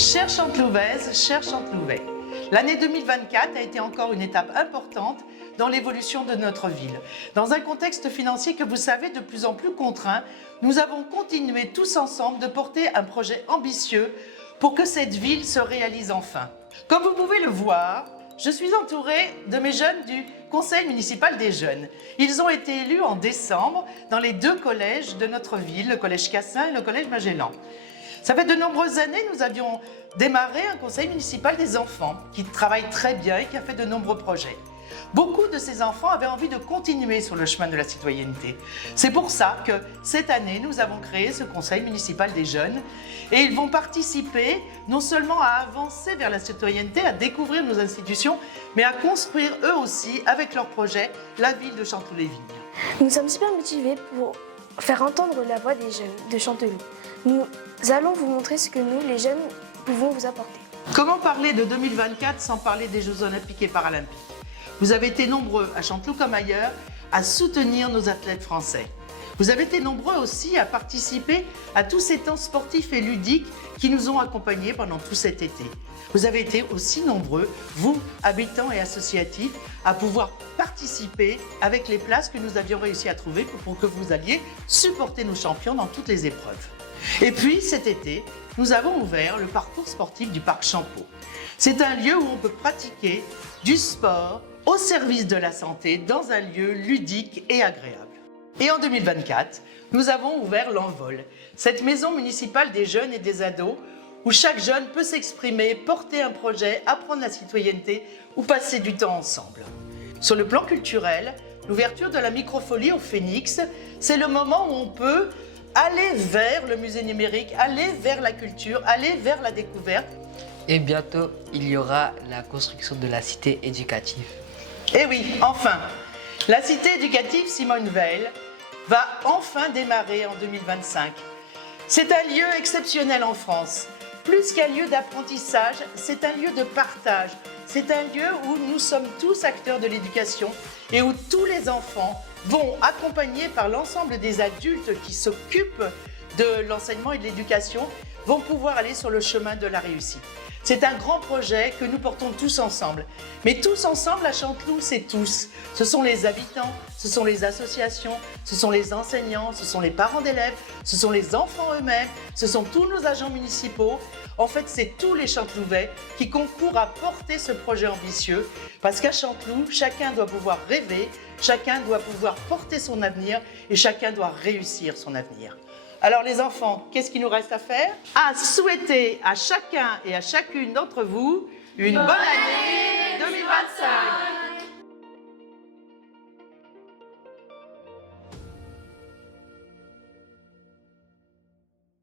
Chère Chantelouvaises, chers Chantelouvais, l'année 2024 a été encore une étape importante dans l'évolution de notre ville. Dans un contexte financier que vous savez de plus en plus contraint, nous avons continué tous ensemble de porter un projet ambitieux pour que cette ville se réalise enfin. Comme vous pouvez le voir, je suis entourée de mes jeunes du Conseil municipal des jeunes. Ils ont été élus en décembre dans les deux collèges de notre ville, le collège Cassin et le collège Magellan. Ça fait de nombreuses années, nous avions démarré un conseil municipal des enfants qui travaille très bien et qui a fait de nombreux projets. Beaucoup de ces enfants avaient envie de continuer sur le chemin de la citoyenneté. C'est pour ça que cette année, nous avons créé ce conseil municipal des jeunes et ils vont participer non seulement à avancer vers la citoyenneté, à découvrir nos institutions, mais à construire eux aussi, avec leurs projets, la ville de Chanteloup-les-Vignes. Nous sommes super motivés pour faire entendre la voix des jeunes de Chanteloup. Nous allons vous montrer ce que nous, les jeunes, pouvons vous apporter. Comment parler de 2024 sans parler des Jeux Olympiques et Paralympiques? Vous avez été nombreux, à Chanteloup comme ailleurs, à soutenir nos athlètes français. Vous avez été nombreux aussi à participer à tous ces temps sportifs et ludiques qui nous ont accompagnés pendant tout cet été. Vous avez été aussi nombreux, vous, habitants et associatifs, à pouvoir participer avec les places que nous avions réussi à trouver pour que vous alliez supporter nos champions dans toutes les épreuves. Et puis cet été, nous avons ouvert le parcours sportif du parc Champeau. C'est un lieu où on peut pratiquer du sport au service de la santé dans un lieu ludique et agréable. Et en 2024, nous avons ouvert l'Envol, cette maison municipale des jeunes et des ados où chaque jeune peut s'exprimer, porter un projet, apprendre la citoyenneté ou passer du temps ensemble. Sur le plan culturel, l'ouverture de la microfolie au Phénix, c'est le moment où on peut aller vers le musée numérique, aller vers la culture, aller vers la découverte. Et bientôt, il y aura la construction de la cité éducative. Et oui, enfin, la cité éducative Simone Veil va enfin démarrer en 2025. C'est un lieu exceptionnel en France. Plus qu'un lieu d'apprentissage, c'est un lieu de partage. C'est un lieu où nous sommes tous acteurs de l'éducation et où tous les enfants vont, accompagnés par l'ensemble des adultes qui s'occupent de l'enseignement et de l'éducation, vont pouvoir aller sur le chemin de la réussite. C'est un grand projet que nous portons tous ensemble. Mais tous ensemble à Chanteloup, c'est tous. Ce sont les habitants, ce sont les associations, ce sont les enseignants, ce sont les parents d'élèves, ce sont les enfants eux-mêmes, ce sont tous nos agents municipaux. En fait, c'est tous les Chantelouvais qui concourent à porter ce projet ambitieux parce qu'à Chanteloup, chacun doit pouvoir rêver, chacun doit pouvoir porter son avenir et chacun doit réussir son avenir. Alors les enfants, qu'est-ce qu'il nous reste à faire? À souhaiter à chacun et à chacune d'entre vous une bonne année